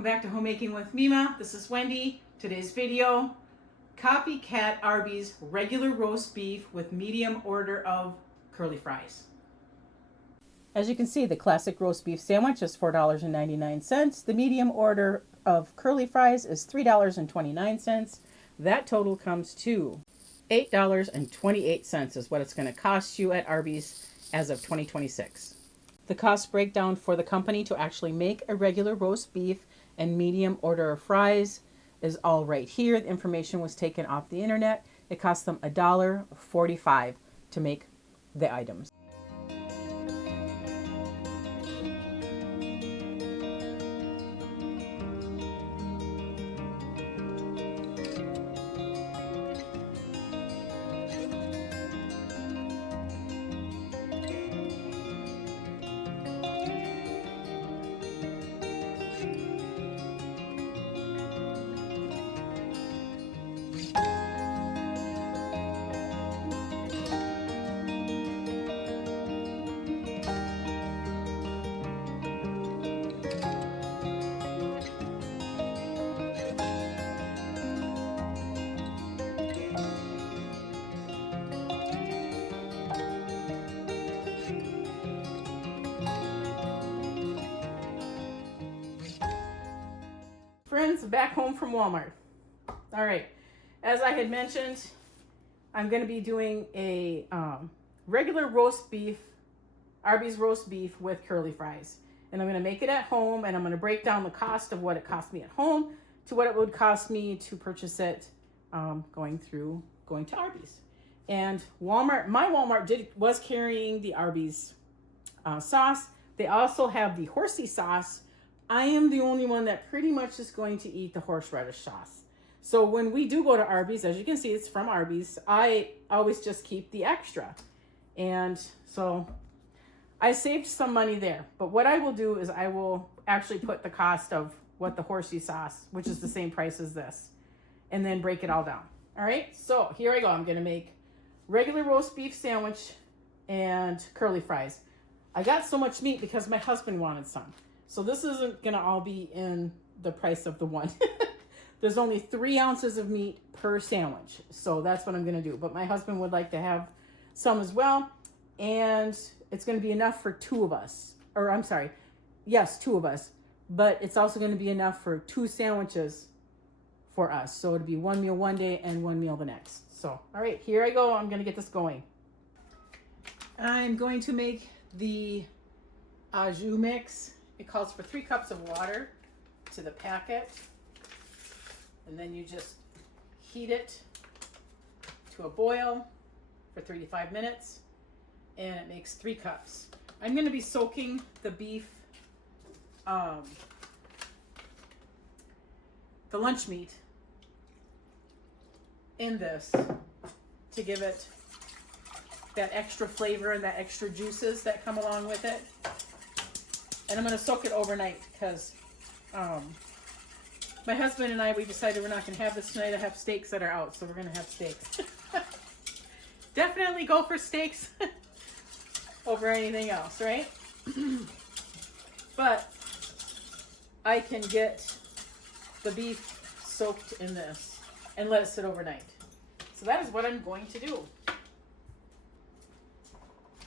Welcome back to Homemaking with Mima. This is Wendy. Today's video, Copycat Arby's regular roast beef with medium order of curly fries. As you can see, the classic roast beef sandwich is $4.99. The medium order of curly fries is $3.29. That total comes to $8.28 is what it's going to cost you at Arby's as of 2026. The cost breakdown for the company to actually make a regular roast beef and medium order of fries is all right here. The information was taken off the internet. It cost them $1.45 to make the items. Friends, back home from Walmart. All right, as I had mentioned, I'm going to be doing a regular roast beef, Arby's roast beef with curly fries. And I'm going to make it at home, and I'm going to break down the cost of what it cost me at home to what it would cost me to purchase it going to Arby's. And Walmart, my Walmart was carrying the Arby's sauce. They also have the horsey sauce. I am the only one that pretty much is going to eat the horseradish sauce. So when we do go to Arby's, as you can see, it's from Arby's, I always just keep the extra. And so I saved some money there. But what I will do is I will actually put the cost of what the horsey sauce, which is the same price as this, and then break it all down. All right, so here I go. I'm going to make regular roast beef sandwich and curly fries. I got so much meat because my husband wanted some. So this isn't going to all be in the price of the one. There's only 3 ounces of meat per sandwich. So that's what I'm going to do. But my husband would like to have some as well. And it's going to be enough for 2 of us. Or I'm sorry. Yes, 2 of us. But it's also going to be enough for 2 sandwiches for us. So it'll be 1 meal one day and 1 meal the next. So, all right, here I go. I'm going to get this going. I'm going to make the au jus mix. It calls for 3 cups of water to the packet, and then you just heat it to a boil for 3 to 5 minutes, and it makes 3 cups. I'm going to be soaking the beef, the lunch meat, in this to give it that extra flavor and that extra juices that come along with it. And I'm going to soak it overnight because my husband and I, we decided we're not going to have this tonight. I have steaks that are out, so we're going to have steaks. Definitely go for steaks over anything else, right? But I can get the beef soaked in this and let it sit overnight. So that is what I'm going to do.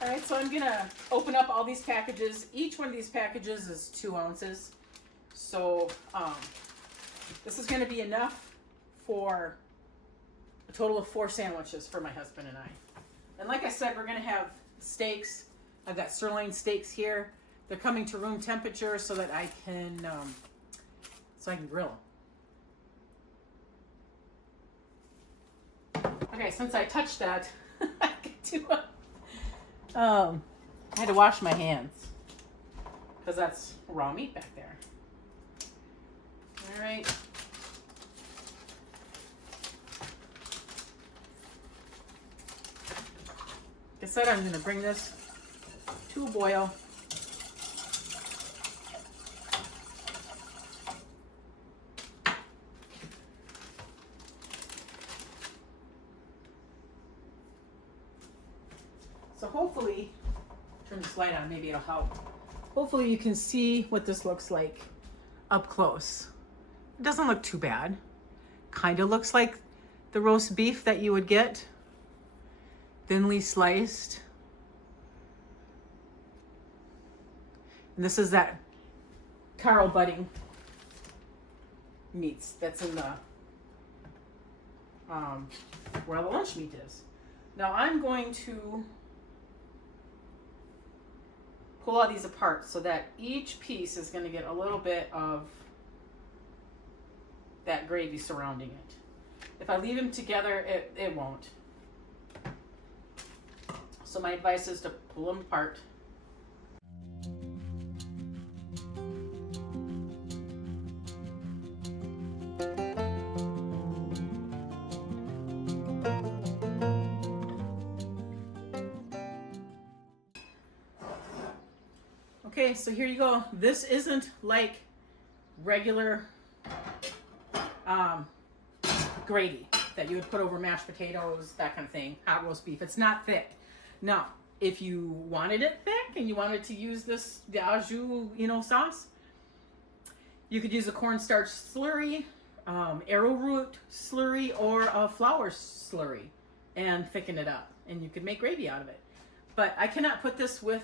All right, so I'm going to open up all these packages. Each one of these packages is 2 ounces. So this is going to be enough for a total of 4 sandwiches for my husband and I. And like I said, we're going to have steaks. I've got sirloin steaks here. They're coming to room temperature so that I can grill them. Okay, since I touched that, I can do I had to wash my hands because that's raw meat back there. All right. Like I said, I'm going to bring this to a boil. So hopefully, turn this light on, maybe it'll help. Hopefully you can see what this looks like. up close. It doesn't look too bad. Kind of looks like the roast beef that you would get, thinly sliced. And this is that Carl budding meats that's in the where the lunch meat is. Now I'm going to pull all these apart so that each piece is going to get a little bit of that gravy surrounding it. If I leave them together, it won't. So my advice is to pull them apart. Okay, so here you go. This isn't like regular gravy that you would put over mashed potatoes, that kind of thing, hot roast beef. It's not thick. Now, if you wanted it thick and you wanted to use this, the au jus, sauce, you could use a cornstarch slurry, arrowroot slurry, or a flour slurry and thicken it up. And you could make gravy out of it. But I cannot put this with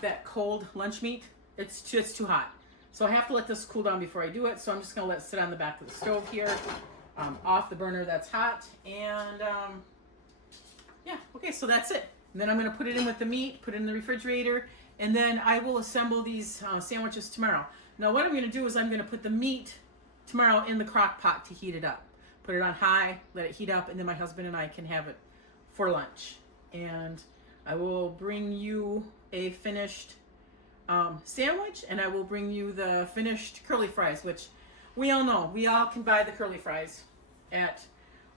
that cold lunch meat. It's too hot. So I have to let this cool down before I do it. So I'm just going to let it sit on the back of the stove here, off the burner that's hot. And yeah, okay, so that's it. And then I'm going to put it in with the meat, put it in the refrigerator, and then I will assemble these sandwiches tomorrow. Now what I'm going to do is I'm going to put the meat tomorrow in the crock pot to heat it up. Put it on high, let it heat up, and then my husband and I can have it for lunch. And I will bring you a finished sandwich, and I will bring you the finished curly fries, which we all know. We all can buy the curly fries at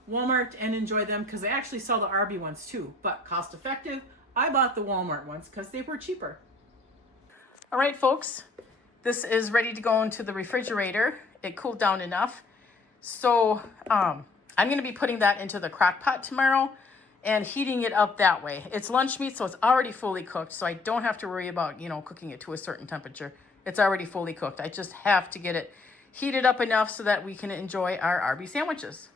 Walmart and enjoy them because they actually sell the Arby's ones too, but cost effective. I bought the Walmart ones because they were cheaper. All right, folks, this is ready to go into the refrigerator. It cooled down enough. So I'm going to be putting that into the crock pot tomorrow and heating it up that way. It's lunch meat, so it's already fully cooked, so I don't have to worry about, cooking it to a certain temperature. It's already fully cooked. I just have to get it heated up enough so that we can enjoy our Arby's sandwiches.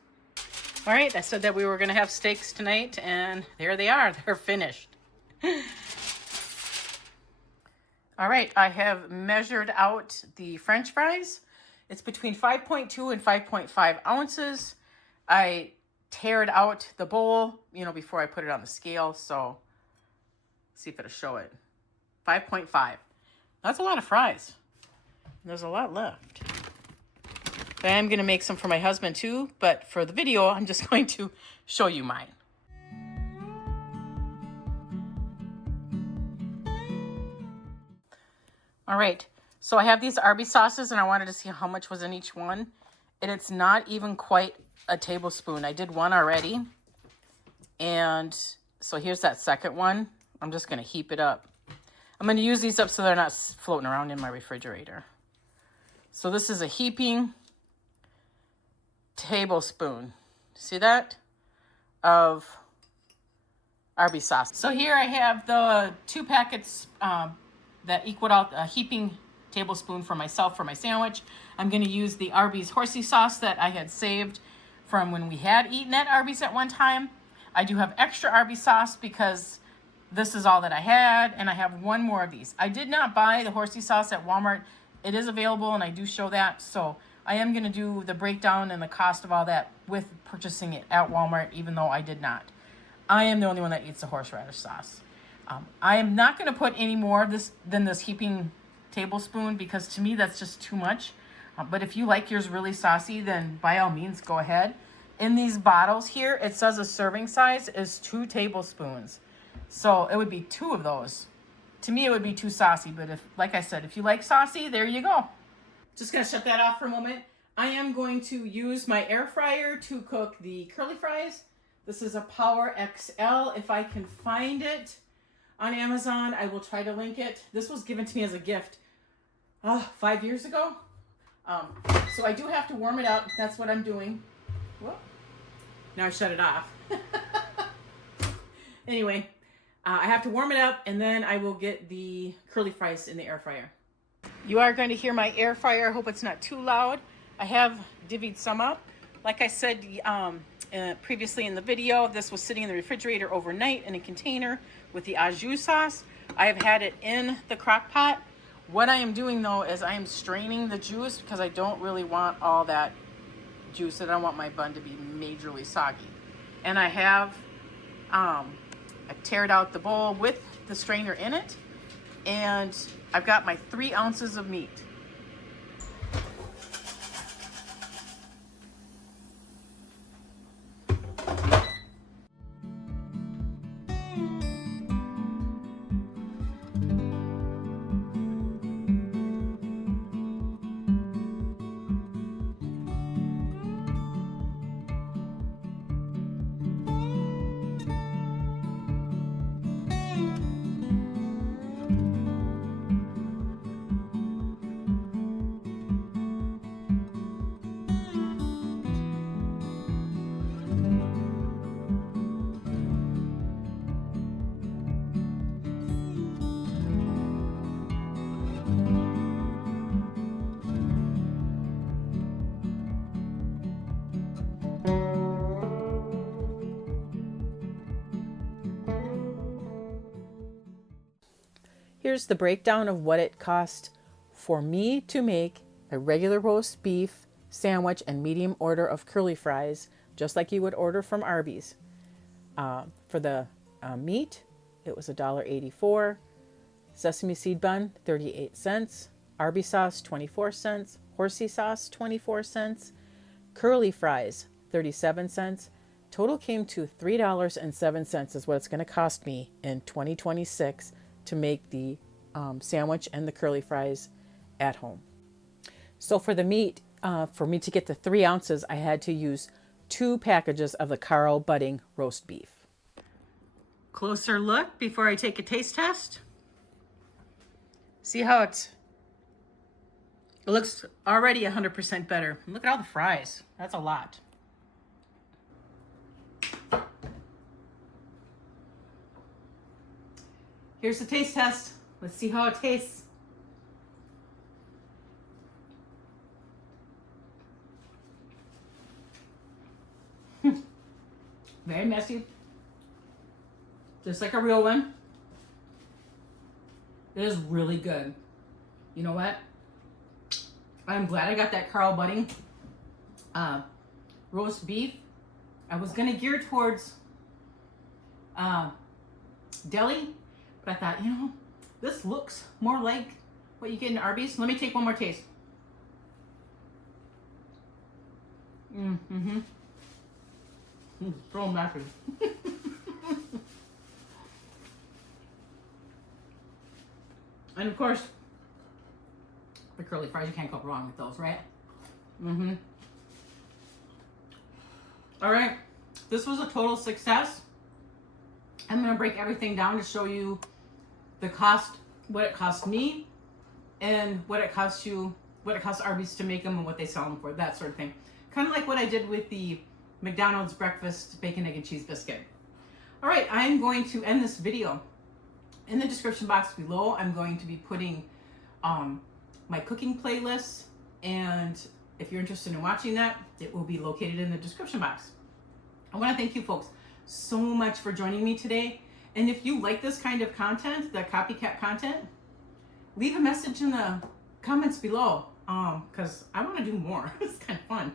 All right, I said that we were gonna have steaks tonight, and there they are, they're finished. All right, I have measured out the French fries. It's between 5.2 and 5.5 ounces. I tared out the bowl, before I put it on the scale. So see if it'll show it. 5.5. That's a lot of fries. There's a lot left. I am going to make some for my husband too, but for the video, I'm just going to show you mine. All right, so I have these Arby's sauces, and I wanted to see how much was in each one. And it's not even quite a tablespoon. I did one already. And so here's that second one. I'm just going to heap it up. I'm going to use these up so they're not floating around in my refrigerator. So this is a heaping tablespoon. See that? Of Arby's sauce. So here I have the 2 packets that equal out a heaping tablespoon for myself for my sandwich. I'm going to use the Arby's horsey sauce that I had saved from when we had eaten at Arby's at one time. I do have extra Arby's sauce because this is all that I had, and I have one more of these. I did not buy the horsey sauce at Walmart. It is available, and I do show that. So I am going to do the breakdown and the cost of all that with purchasing it at Walmart, even though I did not. I am the only one that eats the horseradish sauce. I am not going to put any more of this than this heaping tablespoon because to me that's just too much. But if you like yours really saucy, then by all means go ahead. In these bottles here, it says a serving size is 2 tablespoons. So it would be 2 of those. To me, it would be too saucy, but like I said, if you like saucy, there you go. Just gonna shut that off for a moment. I am going to use my air fryer to cook the curly fries. This is a Power XL. If I can find it on Amazon, I will try to link it. This was given to me as a gift 5 years ago. So I do have to warm it up. That's what I'm doing. Whoop. Now I shut it off. Anyway, I have to warm it up, and then I will get the curly fries in the air fryer. You are going to hear my air fryer. I hope it's not too loud. I have divvied some up. Like I said previously in the video, this was sitting in the refrigerator overnight in a container with the au jus sauce. I have had it in the crock pot. What I am doing though is I am straining the juice because I don't really want all that juice. I don't want my bun to be majorly soggy. And I have I teared out the bowl with the strainer in it, and I've got my 3 ounces of meat. Here's the breakdown of what it cost for me to make a regular roast beef sandwich and medium order of curly fries, just like you would order from Arby's. For the meat, it was $1.84. Sesame seed bun, 38 cents. Arby's sauce, 24 cents. Horsey sauce, 24 cents. Curly fries, 37 cents. Total came to $3.07 is what it's going to cost me in 2026 to make the sandwich and the curly fries at home. So for the meat, for me to get the 3 ounces, I had to use 2 packages of the Carl Budding roast beef. Closer look before I take a taste test. See how it looks already 100% better. Look at all the fries. That's a lot. Here's the taste test. Let's see how it tastes. Very messy. Just like a real one. It is really good. You know what? I'm glad I got that Carl Budding roast beef. I was gonna gear towards deli, but I thought, you know, this looks more like what you get in Arby's. Let me take one more taste. So messy. And of course, the curly fries, you can't go wrong with those, right? All right, this was a total success. I'm gonna break everything down to show you the cost, what it cost me, and what it costs you, what it costs Arby's to make them and what they sell them for, that sort of thing. Kind of like what I did with the McDonald's breakfast bacon, egg, and cheese biscuit. All right, I'm going to end this video. In the description box below, I'm going to be putting my cooking playlist, and if you're interested in watching that, it will be located in the description box. I want to thank you folks so much for joining me today. And if you like this kind of content, the copycat content, leave a message in the comments below, because I want to do more. It's kind of fun.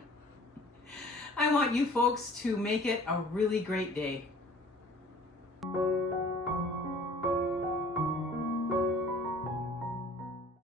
I want you folks to make it a really great day.